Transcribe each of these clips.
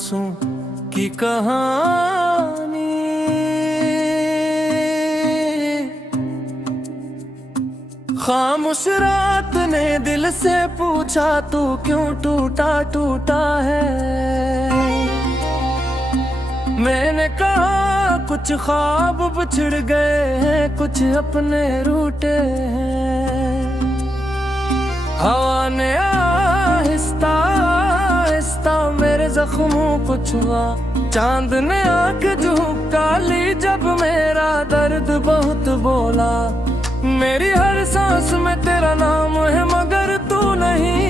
आंसू की कहानी। खामोश रात ने दिल से पूछा तू क्यों टूटा टूटा है। मैंने कहा कुछ ख्वाब बिछड़ गए हैं, कुछ अपने रूठे हैं। हवा ने आहिस्ता आहिस्ता मेरे जख्मों को छुआ, चांद ने आंख झुका ली जब मेरा दर्द बहुत बोला। मेरी हर सांस में तेरा नाम है मगर तू नहीं,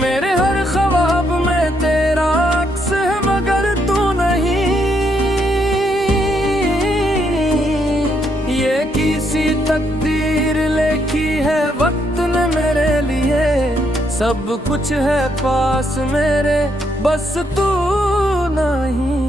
मेरे हर ख्वाब में तेरा अक्स है मगर तू नहीं। ये किसी तकदीर लिखी है वक्त ने मेरे लिए, सब कुछ है पास मेरे बस तू नहीं।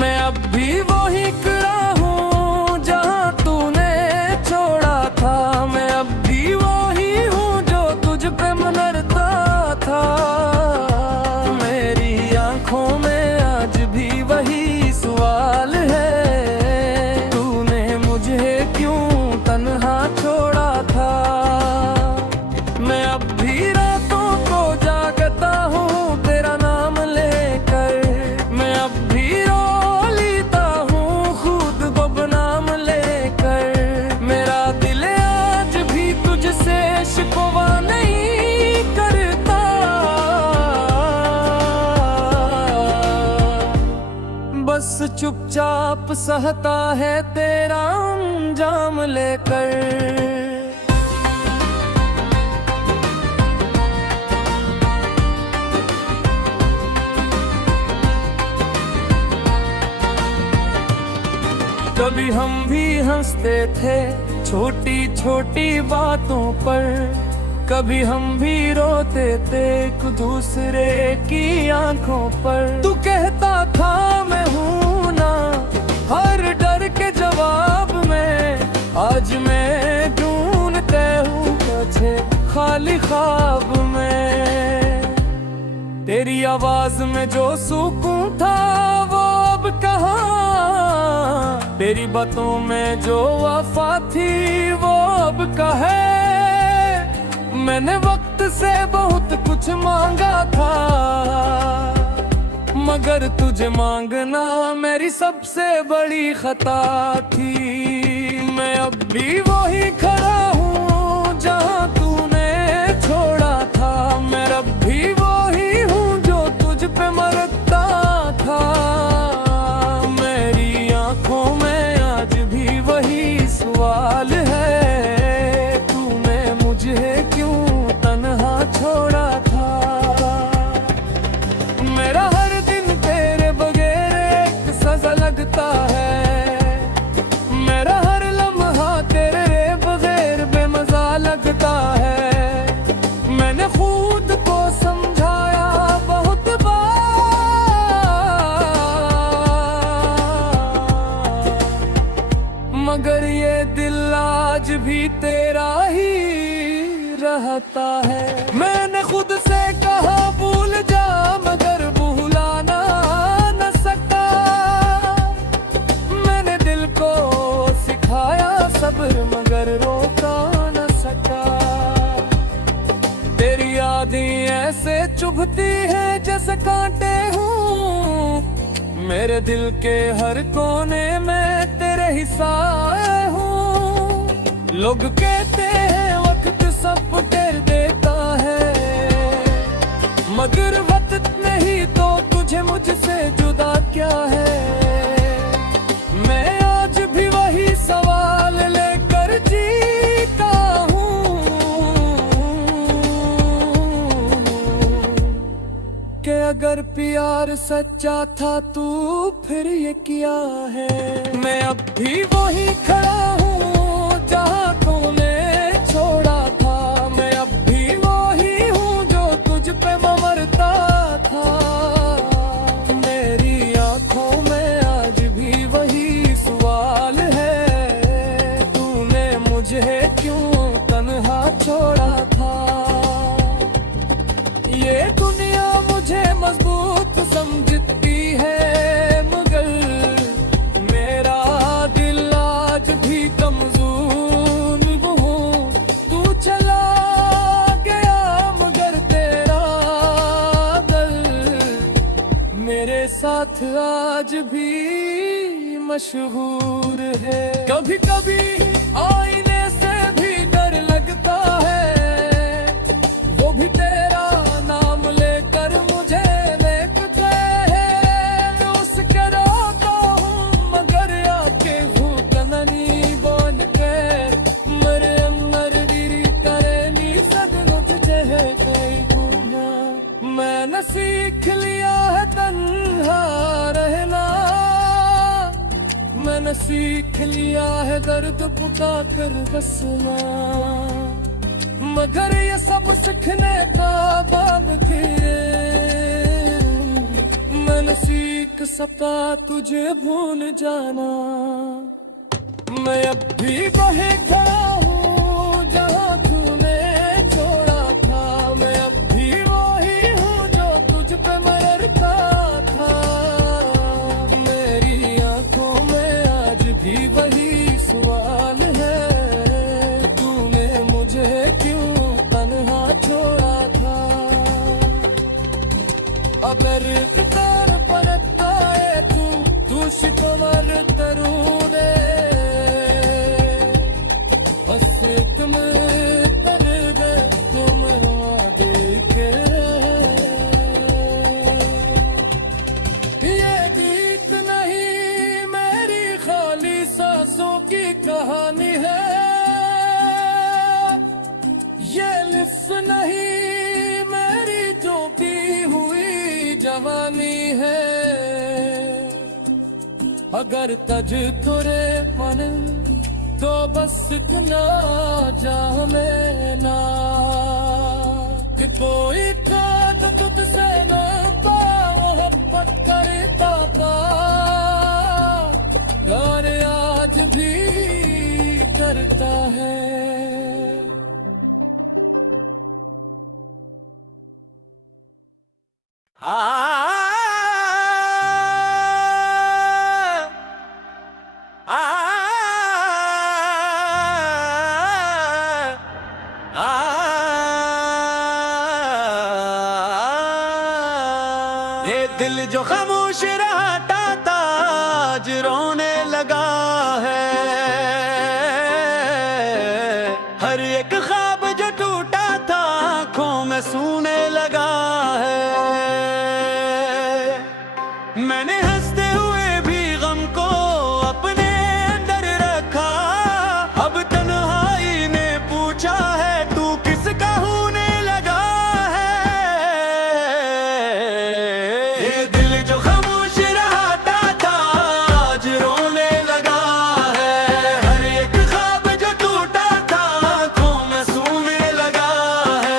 मैं अब भी वही खड़ा हूँ जहाँ तूने छोड़ा था, मैं अब भी वही हूँ जो तुझ पे मरता था। मेरी आंखों में आज भी वही सवाल है, तूने मुझे क्यों तन्हा छोड़ा था। मैं अब भी रातों को जागता हूँ तेरा नाम लेकर, मैं अब भी शिकवा नहीं करता। बस चुपचाप सहता है तेरा अंजाम लेकर। कभी हम भी हंसते थे छोटी छोटी बातों पर, कभी हम भी रोते थे एक दूसरे की आंखों पर। तू कहता था मैं हूं ना हर डर के जवाब में, आज मैं ढूंढते हूँ तुझे खाली ख्वाब में। तेरी आवाज में जो सुकून था वो अब कहाँ, तेरी बातों में जो वफा थी वो अब कहे। मैंने वक्त से बहुत कुछ मांगा था मगर तुझे मांगना मेरी सबसे बड़ी खता थी। मैं अब भी वही खड़ा हूँ जहाँ तूने छोड़ा था, मैं अब भी वही हूँ जो तुझ पे मरता था। मेरी आंखों में आज भी वही सवाल है, तूने मुझे क्यों तन्हा छोड़ा था। मेरा हर दिन तेरे बगैर एक सजा लगता है, मेरा हर लम्हा तेरे बगैर बेमजा लगता है। मैंने खुद को समझाया बहुत मगर ये दिल आज भी तेरा ही रहता है। मैंने खुद से कहा भूल जा मगर भुलाना न सका, मैंने दिल को सिखाया सब्र मगर रोका न सका। तेरी यादें ऐसे चुभती है जैसे कांटे हूँ, मेरे दिल के हर कोने में तेरे ही साए हूँ। लोग कहते हैं वक्त सब कर देता है मगर वक्त नहीं तो तुझे मुझसे जुदा क्या है। मैं आज भी वही सवाल लेकर जीता हूँ कि अगर प्यार सच्चा था तू फिर ये किया है। मैं अब भी वही खड़ा हूँ जहाँ तूने छोड़ा था, मैं अब भी वही हूँ जो तुझ पे मरता था। मेरी आंखों में आज भी वही सवाल है, तूने मुझे क्यों तन्हा छोड़ा। साथ आज भी मशहूर है। कभी कभी आईने से भी डर लगता है, वो भी तेरा नाम लेकर मुझे देखते हैं। उसके रोता हूँ मगर आके भूतननी बोन के मरे अमर दिरी करे नी सदनुत जहे कई गुना। मैंने सीख लिया है तन्हा रहना, मैंने सीख लिया है दर्द पुका कर बसना। मगर ये सब सीखने का बाब थे, मैंने सीख सका तुझे भूल जाना। मैं अब भी वही खड़ा हूँ जहाँ तूने छोड़ा था, मैं अब भी वही हूँ जो तुझ पे मरता था। मेरी आंखों में आज भी वही सवाल है, तूने मुझे क्यों तन्हा छोड़ा था। अगर कतार परता है तू शिकमर तरूने तुम तर गए तुम देखे। ये गीत नहीं मेरी खाली सांसों की कहानी है, ये लिफ्ट नहीं मेरी जो भी हुई जवानी है। अगर तज तुरे मन तो बस इतना जाने ना कि कोई खात तुझसे न मोहब्बत करता था, और आज भी करता है। ये दिल जो खामोश रहता था आज रोने लगा है। हर एक ख्वाब जो टूटा था आंखों में सूने लगा है। मैंने हंसते हुए भी गम को अपने अंदर रखा, अब तन्हाई ने पूछा है तू किसका होने लगा है। ये दिल जो खामोश रहता था आज रोने लगा है। हर एक ख्वाब जो टूटा था आंखों में सूने लगा है।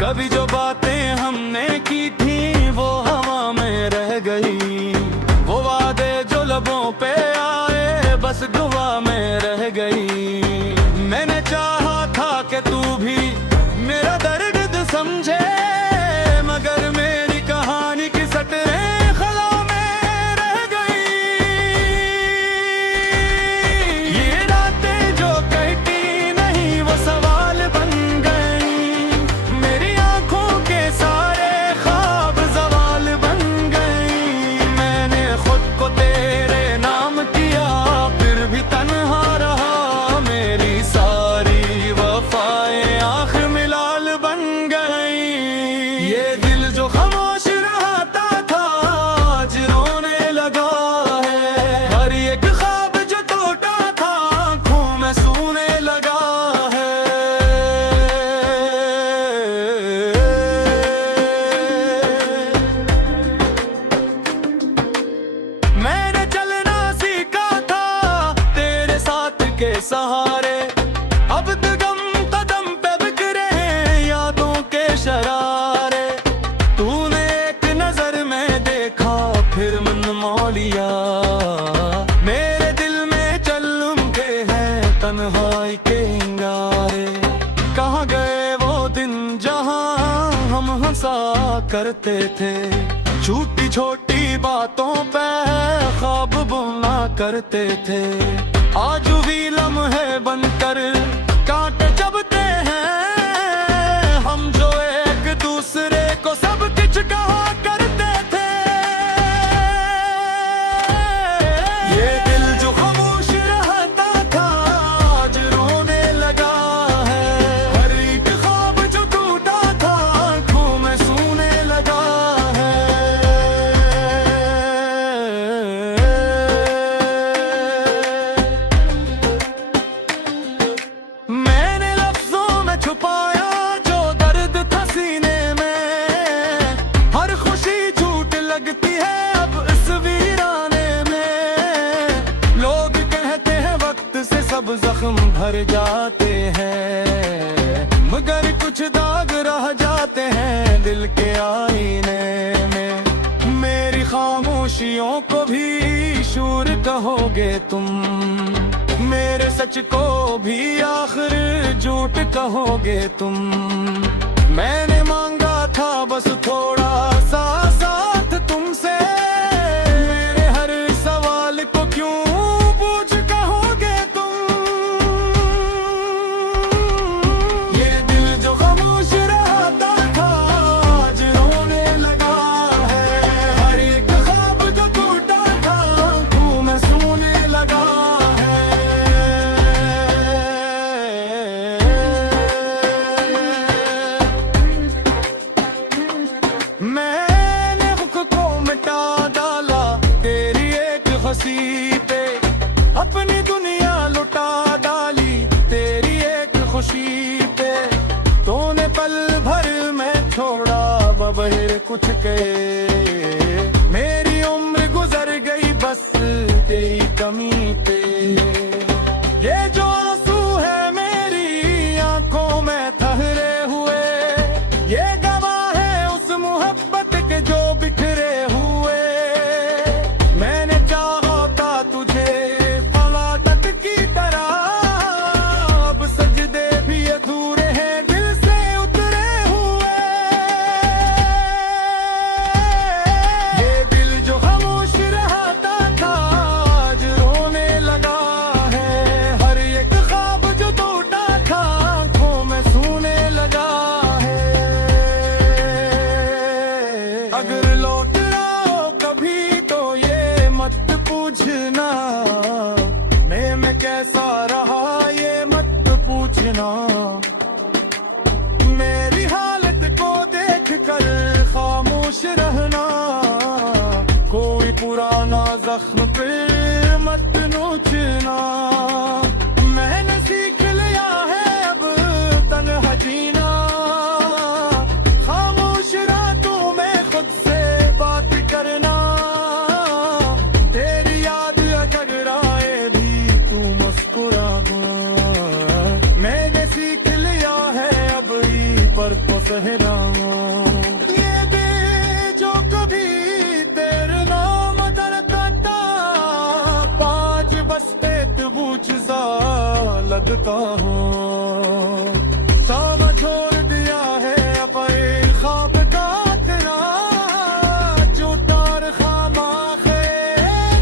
कभी जो बातें हमने की थी वो हवा में रह गई, वो वादे जो लबों पे आए बस दुआ में रह गई। मैंने चाहा था कि तू भी मेरा दर्द समझे, मगर मेरी कहानी की सटरें खला में रह गई। ये रातें जो कटी नहीं वो सवाल बन गई, मेरी आंखों के सारे ख्वाब सवाल बन गई। मैंने खुद को तेरे नाम किया फिर भी तन्हा रहा, मेरी सारी वफाएं आखिर में लाल बन गई। ये दिल जो खामोश रहता था आज रोने लगा है। हर एक ख्वाब जो टूटा था आंखों में सूने लगा है। मैंने चलना सीखा था तेरे साथ के सहारे, अब कदम कदम पे बिखरे हैं यादों के शरारे। तूने एक नजर में देखा फिर मन मौलिया, मेरे दिल में चल उमके हैं तन्हाई के अंगारे। कहाँ गए वो दिन जहाँ हम हंसा करते थे, छोटी छोटी बातों पे ख्वाब बुना करते थे। आज भी लम्हे बनकर कांटे चबते हैं हम जो एक दूसरे को सब कुछ कहा करते थे। ये दिल जो खामोश रहता था आज रोने लगा है। हर एक ख्वाब जो टूटा था आंखों में सूने लगा है। मैंने लफ्जों में छुपाया जो दर्द था सीने में। हर खुशी झूठ लगती है अब इस वीराने में। लोग कहते हैं वक्त से सब जख्म भर जाते हैं, मगर कुछ दाग रह जाते हैं दिल के आईने में। मेरी खामोशियों को भी शूर कहोगे तुम, मेरे सच को भी आखिर झूठ कहोगे तुम। मैंने मांगा था बस थोड़ा सा साथ तुमसे, मेरे हर सवाल को क्यों पूछ कहोगे तुम। ये दिल जो खामोश रहता था आज रोने लगा है। हर एक ख्वाब जो टूटा था आंखों में सूने लगा है। मैंने खुद को मिटा डाला तेरी एक हंसी पे, अपनी दुनिया लुटा डाली तेरी एक खुशी पे। तूने पल भर में छोड़ा बबहिर कुछ कहे, मेरी उम्र गुजर गई बस तेरी कमी पे। ये जो आंसू है मेरी आंखों में ठहरे हुए, ये गवाह है उस मोहब्बत के जो बिखरे हुए। मैंने चाहा था तुझे फलाटत की तरह, अब सजदे भी अधूरे हैं दिल से उतरे हुए। ये दिल जो खामोश रहता था आज रोने लगा है। हर एक ख्वाब जो टूटा था आंखों में सूने लगा है। अगर लौट आओ कभी तो ये मत पूछना मैं कैसा रहा, ये मत पूछना। मेरी हालत को देख कर खामोश रहना, कोई पुराना जख्म पे मत नोचना। मैंने सीख लिया है अब तन्हा जीना, खामोश रातों में खुद से बात करना। तेरी याद अगर आए भी तू मुस्कुराना, मैंने सीख लिया है अब ही पर तो सहराना। ये दिल जो कभी तेरे नाम धड़कता, पाँच बसते तबूझ सा लगता हूँ। सामा छोड़ दिया है अब एक ख्वाब का तेरा, जो तार खामाखे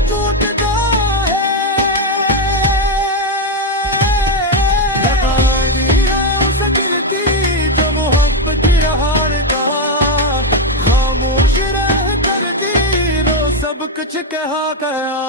टूटता है। लगानी है उस दिल की जो मोहब्बत हार का, खामोश रह कर दिलो सब कुछ कहा गया।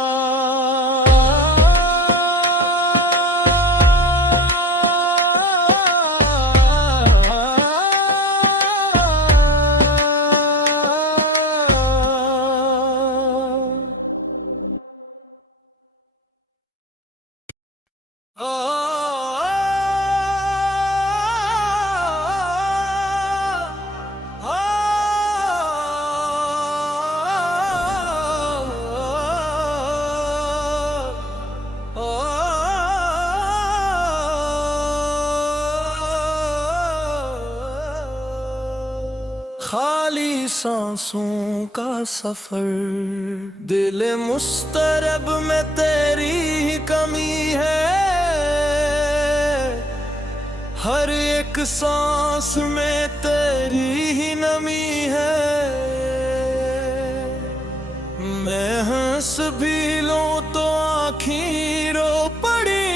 खाली सांसों का सफर, दिल मुस्तरब में तेरी ही कमी है। हर एक सांस में तेरी ही नमी है। मैं हंस भी लूं तो आँखें रो पड़ी,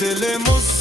दिल मुझसे